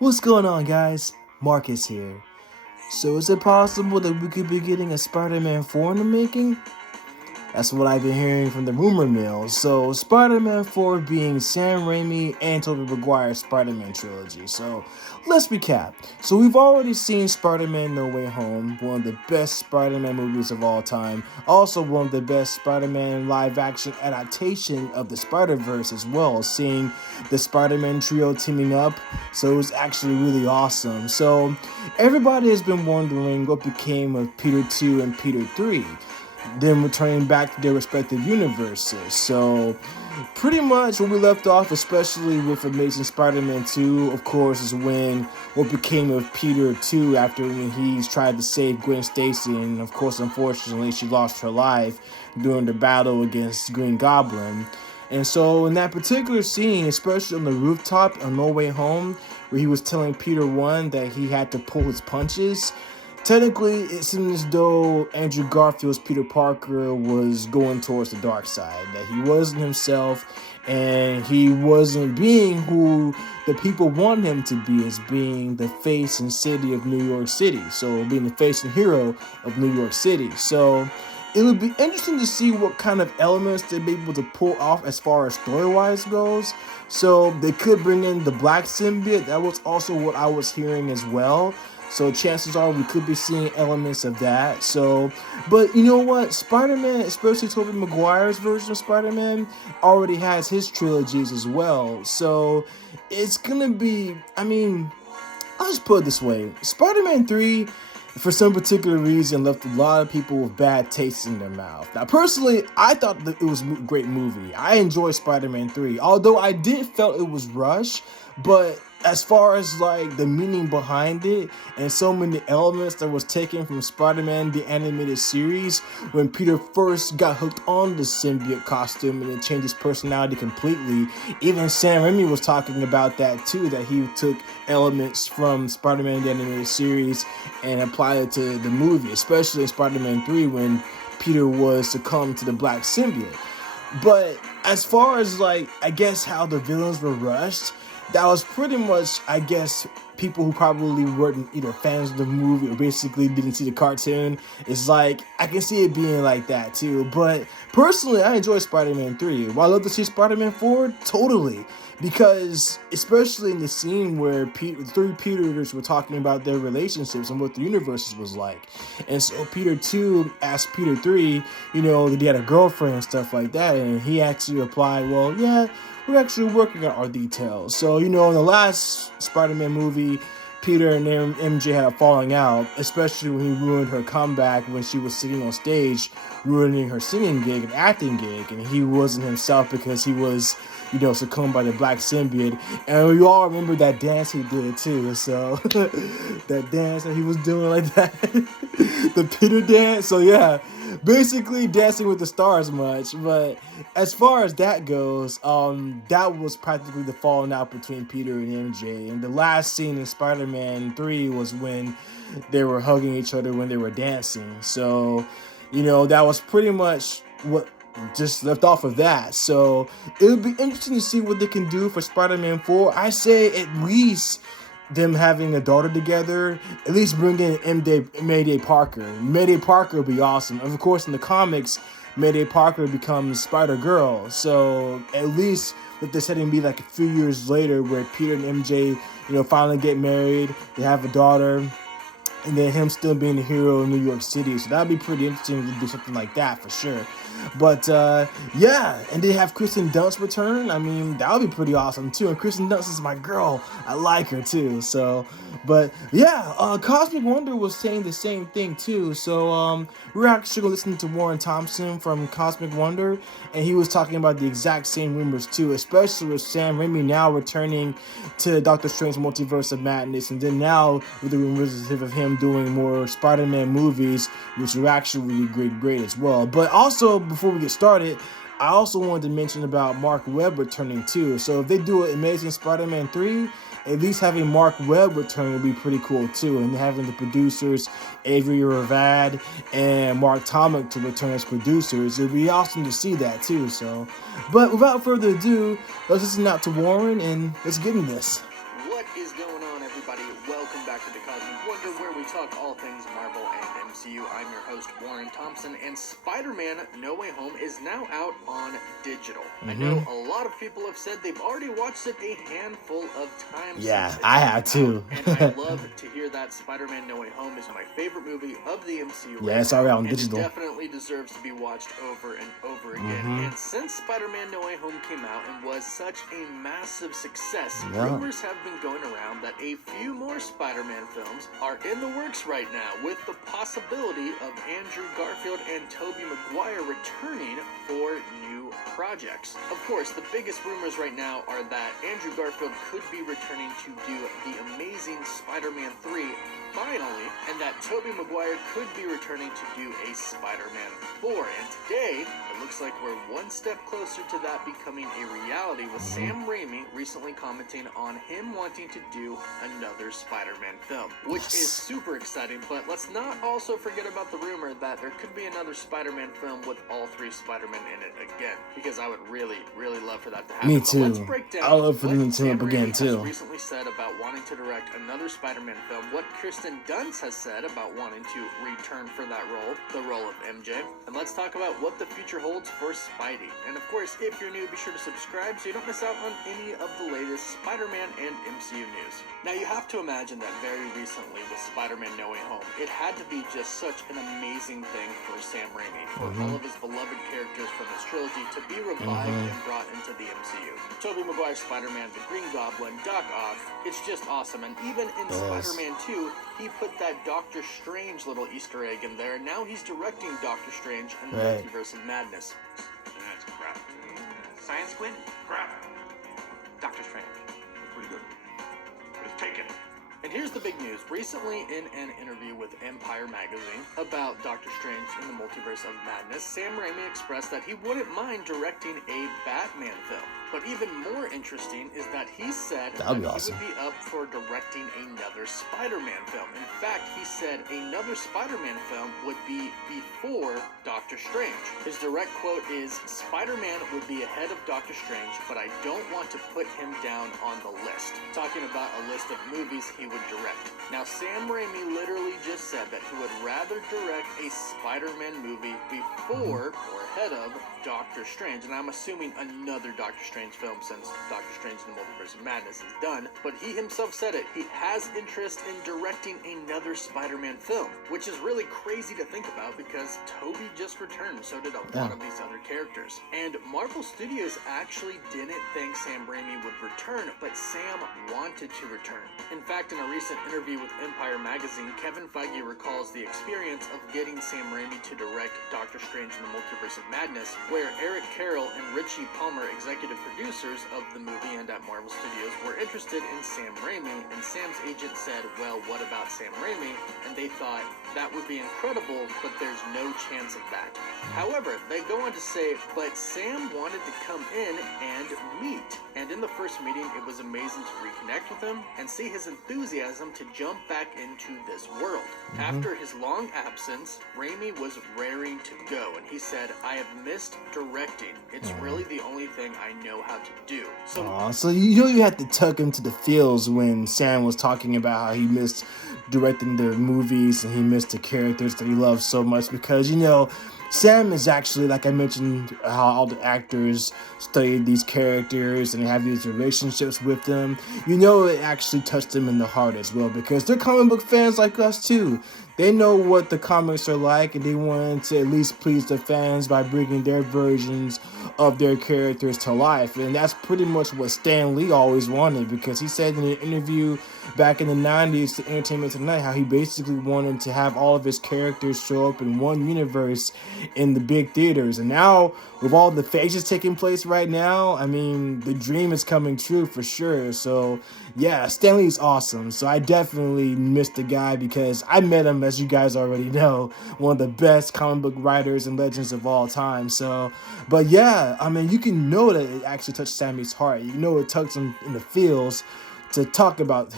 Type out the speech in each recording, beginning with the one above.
What's going on, guys? Marcus here. So, is it possible that we could be getting a Spider-Man 4 in the making? That's what I've been hearing from the rumor mill. So, Spider-Man 4 being Sam Raimi and Tobey Maguire's Spider-Man trilogy. So, let's recap. So, we've already seen Spider-Man No Way Home, one of the best Spider-Man movies of all time. Also, one of the best Spider-Man live-action adaptation of the Spider-Verse as well, seeing the Spider-Man trio teaming up. So, it was actually really awesome. So, everybody has been wondering what became of Peter 2 and Peter 3, them returning back to their respective universes. So, pretty much where we left off, especially with Amazing Spider-Man 2, of course, is when what became of Peter 2 after when he's tried to save Gwen Stacy, and of course, unfortunately, she lost her life during the battle against Green Goblin. And so, in that particular scene, especially on the rooftop on No Way Home, where he was telling Peter 1 that he had to pull his punches, technically, it seemed as though Andrew Garfield's Peter Parker was going towards the dark side, that he wasn't himself and he wasn't being who the people want him to be, as being the face and city of New York City. So, being the face and hero of New York City. So, it would be interesting to see what kind of elements they'd be able to pull off as far as story-wise goes. So, they could bring in the Black Symbiote. That was also what I was hearing as well. So chances are we could be seeing elements of that. So, but you know what? Spider-Man, especially Tobey Maguire's version of Spider-Man, already has his trilogies as well. So it's gonna be, I'll just put it this way. Spider-Man 3, for some particular reason, left a lot of people with bad tastes in their mouth. Now, personally, I thought that it was a great movie. I enjoyed Spider-Man 3, although I did felt it was rushed, but as far as like the meaning behind it and so many elements that was taken from Spider-Man the animated series, when Peter first got hooked on the symbiote costume and it changed his personality completely. Even Sam Raimi was talking about that too, that he took elements from Spider-Man the animated series and applied it to the movie, especially in Spider-Man 3 when Peter was succumbed to the black symbiote. But as far as like, I guess how the villains were rushed, that was pretty much, I guess, people who probably weren't either fans of the movie or basically didn't see the cartoon. It's like, I can see it being like that too. But personally, I enjoy Spider-Man 3. Would I love to see Spider-Man 4? Totally. Because, especially in the scene where the three Peters were talking about their relationships and what the universes was like. And so Peter 2 asked Peter 3, that he had a girlfriend and stuff like that. And he actually replied, well, yeah, we're actually working on our details. So, in the last Spider-Man movie, Peter and MJ had a falling out, especially when he ruined her comeback when she was singing on stage, ruining her singing gig and acting gig, and he wasn't himself because he was, succumbed by the black symbiote. And we all remember that dance he did too, so that dance that he was doing like that, the Peter dance. So yeah, basically Dancing with the Stars much. But as far as that goes, that was practically the falling out between Peter and MJ. And the last scene in Spider-Man 3 was when they were hugging each other when they were dancing. So, that was pretty much what just left off of that. So it would be interesting to see what they can do for Spider-Man 4. I say at least them having a daughter together, at least bring in Mayday Parker. Mayday Parker would be awesome. Of course, in the comics, Mayday Parker becomes Spider-Girl. So at least let the setting be like a few years later where Peter and MJ, finally get married, they have a daughter, and then him still being the hero in New York City. So that'd be pretty interesting to do something like that for sure. But yeah, and they have Kristen Dunst return. That would be pretty awesome too. And Kristen Dunst is my girl. I like her too. So, but yeah, Cosmic Wonder was saying the same thing too. So we're actually listening to Warren Thompson from Cosmic Wonder, and he was talking about the exact same rumors too, especially with Sam Raimi now returning to Doctor Strange Multiverse of Madness, and then now with the rumors of him doing more Spider-Man movies, which are actually great as well. But also, before we get started, I also wanted to mention about Mark Webb returning too. So if they do an Amazing Spider-Man 3, at least having Mark Webb return would be pretty cool too. And having the producers, Avery Ravad and Mark Tomick, to return as producers, it would be awesome to see that too. So, but without further ado, let's listen out to Warren and let's get into this. What is going on, everybody? Welcome back to the Cosmic Wonder, where we talk all things Marvel and MCU. I'm your host, Warren Thompson, and Spider-Man No Way Home is now out on digital. I know a lot of people have said they've already watched it a handful of times. Yeah, I have too. And I love to hear that. Spider-Man No Way Home is my favorite movie of the MCU. Yeah, it's already on digital. It definitely deserves to be watched over and over again. And since Spider-Man No Way Home came out and was such a massive success, rumors have been going around that a few more Spider-Man films are in the works right now, with the possibility of Andrew Garfield and Tobey Maguire returning for new projects. Of course, the biggest rumors right now are that Andrew Garfield could be returning to do The Amazing Spider-Man 3 finally, and that Tobey Maguire could be returning to do a Spider-Man 4. And today, it looks like we're one step closer to that becoming a reality, with Sam Raimi recently commenting on him wanting to do another Spider-Man film, which is super exciting. But let's not also forget about the rumor that there could be another Spider-Man film with all three Spider-Men in it again, because I would really, really love for that to happen. Me too. Let's break down I love for them to Sam team up again Raimi too. has recently said about wanting to direct another Spider-Man film, what Kristen Dunst has said about wanting to return for that role, the role of MJ, and let's talk about what the future holds for Spidey. And of course, if you're new, be sure to subscribe so you don't miss out on any of the latest Spider-Man and MCU news. Now, you have to imagine that very recently with Spider-Man No Way Home, it had to be just such an amazing thing for Sam Raimi, for all of his beloved characters from his trilogy to be revived and brought into the MCU. Tobey Maguire's Spider-Man, the Green Goblin, Doc Ock, it's just awesome. And even in Spider-Man 2, he put that Doctor Strange little Easter egg in there. Now he's directing Doctor Strange and the Multiverse of Madness. That's crap. Science Squid? Crap. Doctor Strange. Pretty good. Let's take it. And here's the big news. Recently, in an interview with Empire Magazine about Doctor Strange in the Multiverse of Madness, Sam Raimi expressed that he wouldn't mind directing a Batman film. But even more interesting is that he said that he would be up for directing another Spider-Man film. In fact, he said another Spider-Man film would be before Doctor Strange. His direct quote is, "Spider-Man would be ahead of Doctor Strange, but I don't want to put him down on the list." Talking about a list of movies he would direct. Now, Sam Raimi literally just said that he would rather direct a Spider-Man movie before or ahead of Doctor Strange, and I'm assuming another Doctor Strange film since Doctor Strange in the Multiverse of Madness is done, but he himself said it. He has interest in directing another Spider-Man film, which is really crazy to think about because Tobey just returned, so did a lot of these other characters. And Marvel Studios actually didn't think Sam Raimi would return, but Sam wanted to return. In fact, in a recent interview with Empire Magazine, Kevin Feige recalls the experience of getting Sam Raimi to direct Doctor Strange in the Multiverse of Madness, where Eric Carroll and Richie Palmer, executive producers of the movie and at Marvel Studios, were interested in Sam Raimi, and Sam's agent said, "Well, what about Sam Raimi?" And they thought, "That would be incredible, but there's no chance of that." However, they go on to say, "But Sam wanted to come in and meet, and in the first meeting, it was amazing to reconnect with him and see his enthusiasm to jump back into this world." After his long absence, Raimi was raring to go, and he said, "I have missed directing. It's really the only thing I know how to do." So you had to tuck him to the feels when Sam was talking about how he missed directing the movies and he missed the characters that he loved so much, because Sam is actually, like I mentioned, how all the actors study these characters and have these relationships with them. It actually touched them in the heart as well, because they're comic book fans like us too. They know what the comics are like, and they wanted to at least please the fans by bringing their versions of their characters to life. And that's pretty much what Stan Lee always wanted, because he said in an interview back in the 90s to Entertainment Tonight how he basically wanted to have all of his characters show up in one universe in the big theaters. And now, with all the phases taking place right now, I mean, the dream is coming true for sure. So, yeah, Stan Lee's awesome. So I definitely missed the guy, because I met him, as you guys already know, one of the best comic book writers and legends of all time. So, but yeah, I mean, you can know that it actually touched Sammy's heart. It touched him in the feels to talk about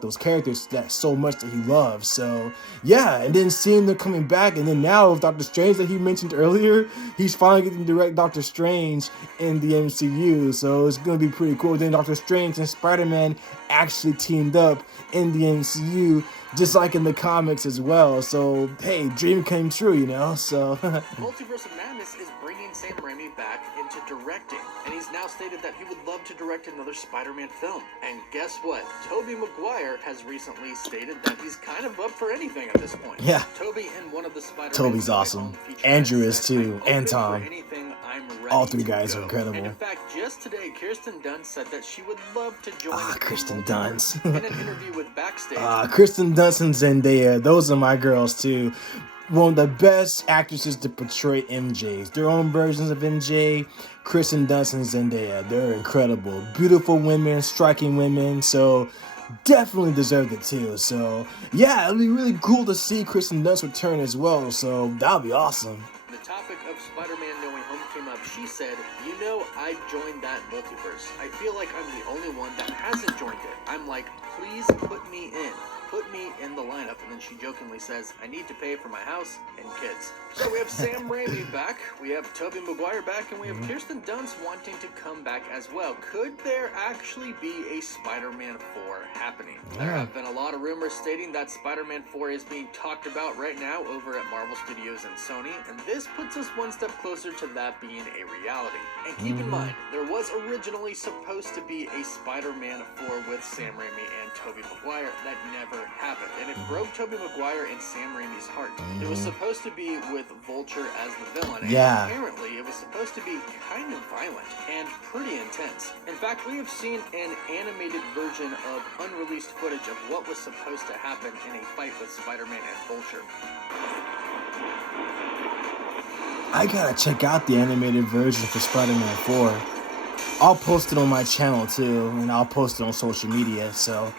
those characters that so much that he loves. So yeah, and then seeing them coming back, and then now with Doctor Strange that he mentioned earlier, he's finally getting to direct Doctor Strange in the MCU. So it's gonna be pretty cool. Then Doctor Strange and Spider-Man actually teamed up in the MCU, just like in the comics as well. So hey, dream came true, you know. So Multiverse of Madness is bringing Sam Raimi back into directing, and he's now stated that he would love to direct another Spider-Man film. And guess what? Tobey Maguire has recently stated that he's kind of up for anything at this point. Yeah. Tobey in one of the Spider-Man Toby's awesome. Andrew is too, and Tom. All three guys are incredible. And in fact, just today, Kirsten Dunst said that she would love to join Kirsten Dunst. in an interview with Backstage. Kristen Dunst and Zendaya, those are my girls too. One of the best actresses to portray MJs. Their own versions of MJ, Kristen Dunst and Zendaya. They're incredible. Beautiful women, striking women. So definitely deserved it too. So yeah, it'll be really cool to see Kristen Dunst return as well. So that'll be awesome. The topic of Spider-Man No Way Home came up. She said, "You know, I joined that multiverse. I feel like I'm the only one that hasn't joined it. I'm like, please put me in. Put me in the lineup." And then she jokingly says, "I need to pay for my house and kids." So we have Sam Raimi back, we have Tobey Maguire back, and we have Kirsten Dunst wanting to come back as well. Could there actually be a Spider-Man 4 happening? There have been a lot of rumors stating that Spider-Man 4 is being talked about right now over at Marvel Studios and Sony, and this puts us one step closer to that being a reality. And keep in mind, there was originally supposed to be a Spider-Man 4 with Sam Raimi and Tobey Maguire that never happened, and it broke Tobey Maguire and Sam Raimi's heart. It was supposed to be with Vulture as the villain, and apparently it was supposed to be kind of violent and pretty intense. In fact, we have seen an animated version of unreleased footage of what was supposed to happen in a fight with Spider-Man and Vulture. I gotta check out the animated version for Spider-Man 4. I'll post it on my channel too, and I'll post it on social media, so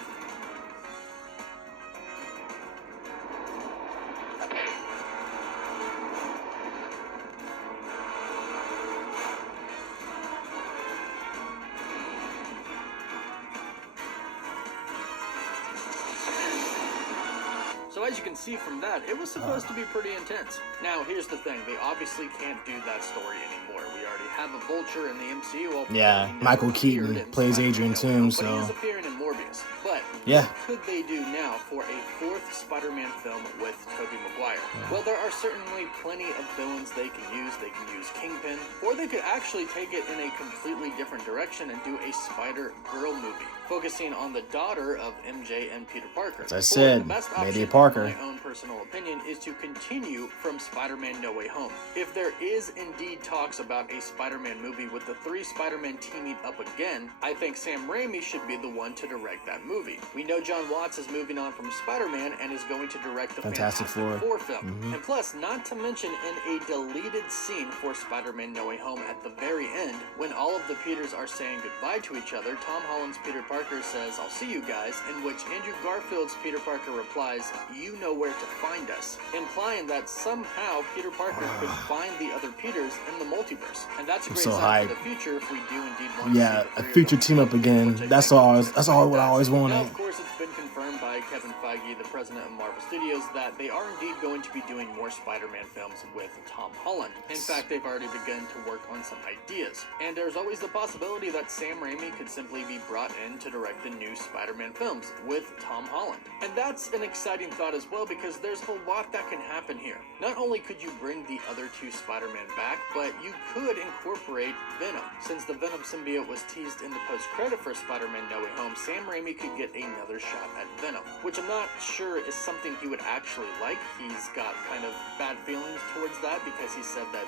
So as you can see from that, it was supposed to be pretty intense. Now, here's the thing. They obviously can't do that story anymore. We already have a Vulture in the MCU. Michael Keaton plays Adrian Toomes, so... He's appearing in Morbius. But what could they do now for a fourth Spider-Man film with Tobey Maguire? Well, there are certainly plenty of villains they can use. They can use Kingpin, or they could actually take it in a completely different direction and do a Spider-Girl movie, focusing on the daughter of MJ and Peter Parker. As I said, Mayday Parker. In my own personal opinion, is to continue from Spider-Man No Way Home. If there is indeed talks about a Spider-Man movie with the three Spider-Men teaming up again, I think Sam Raimi should be the one to direct that movie. We know John Watts is moving on from Spider-Man and is going to direct the Fantastic Four film. And plus, not to mention in a deleted scene for Spider-Man No Way Home at the very end, when all of the Peters are saying goodbye to each other, Tom Holland's Peter Parker says, "I'll see you guys," in which Andrew Garfield's Peter Parker replies, "You know where to find us," implying that somehow Peter Parker could find the other Peters in the multiverse. And that's a great sign for the future if we do indeed want to see a future team up again. That's all what I always wanted. Now, of course, it's been confirmed by Kevin Feige, the president of Marvel Studios, that they are indeed going to be doing more Spider-Man films with Tom Holland. In fact, they've already begun to work on some ideas. And there's always the possibility that Sam Raimi could simply be brought in to direct the new Spider-Man films with Tom Holland. And that's an exciting thought as well, because there's a lot that can happen here. Not only could you bring the other two Spider-Man back, but you could incorporate Venom. Since the Venom symbiote was teased in the post-credit for Spider-Man No Way Home, Sam Raimi could get another shot at Venom, which I'm not sure is something he would actually like. He's got kind of bad feelings towards that because he said that,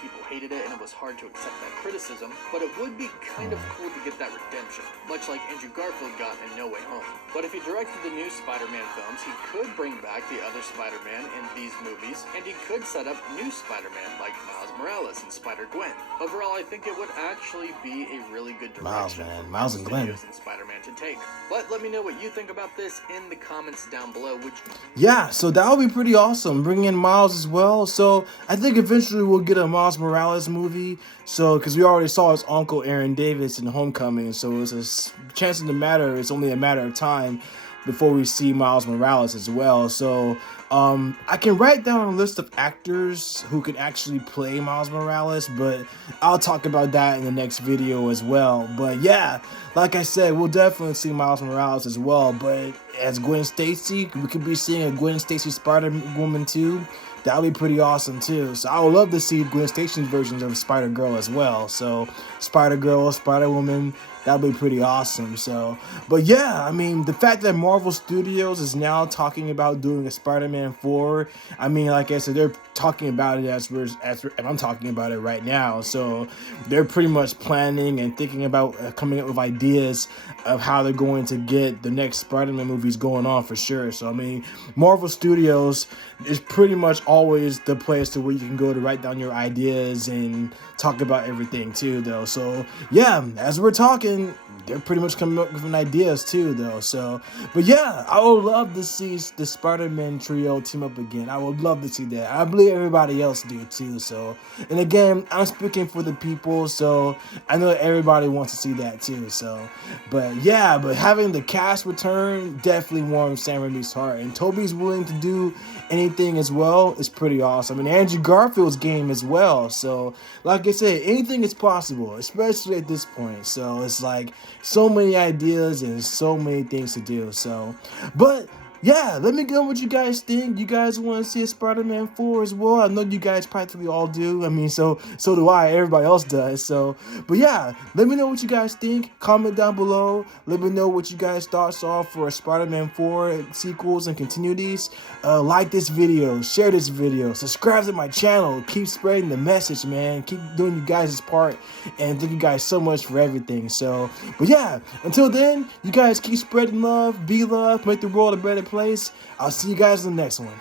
people hated it and it was hard to accept that criticism, but it would be kind of cool to get that redemption, much like Andrew Garfield got in No Way Home. But if he directed the new Spider-Man films, he could bring back the other Spider-Man in these movies, and he could set up new Spider-Man like Miles Morales and Spider-Gwen. Overall, I think it would actually be a really good direction Miles and Glenn and Spider-Man to take. But let me know what you think about this in in the comments down below. Yeah, so that would be pretty awesome. Bring in Miles as well. So I think eventually we'll get a Miles Morales movie. So because we already saw his uncle Aaron Davis in Homecoming, so it's a chance of the matter. It's only a matter of time before we see Miles Morales as well. So I can write down a list of actors who can actually play Miles Morales, but I'll talk about that in the next video as well. But yeah, like I said, we'll definitely see Miles Morales as well. But as Gwen Stacy, we could be seeing a Gwen Stacy Spider-Woman too. That would be pretty awesome too. So I would love to see Gwen Stacy's versions of Spider-Girl as well. So Spider-Girl, Spider-Woman, that would be pretty awesome. So, but yeah, I mean, the fact that Marvel Studios is now talking about doing a Spider-Man 4, I mean, like I said, they're talking about it as I'm talking about it right now. So they're pretty much planning and thinking about coming up with ideas of how they're going to get the next Spider-Man movies going on for sure. So I mean, Marvel Studios is pretty much always the place to where you can go to write down your ideas and talk about everything too, though. So yeah, as we're talking, they're pretty much coming up with ideas too, though. So, but yeah, I would love to see the Spider-Man trio team up again. I would love to see that. I believe everybody else do too. So, and again, I'm speaking for the people, so I know everybody wants to see that too. So, but yeah, but having the cast return definitely warms Sam Raimi's heart, and Tobey's willing to do anything as well is pretty awesome. And Andrew Garfield's game as well. So, like I said, anything is possible, especially at this point. So it's like so many ideas and so many things to do. So, but yeah, let me know what you guys think. You guys want to see a Spider-Man 4 as well? I know you guys practically all do. I mean, so do I. Everybody else does. So, but yeah, let me know what you guys think. Comment down below. Let me know what you guys' thoughts are for Spider-Man 4 sequels and continuities. Like this video, share this video, subscribe to my channel. Keep spreading the message, man. Keep doing you guys' part. And thank you guys so much for everything. So, but yeah, until then, you guys keep spreading love, be love, make the world a better place. I'll see you guys in the next one.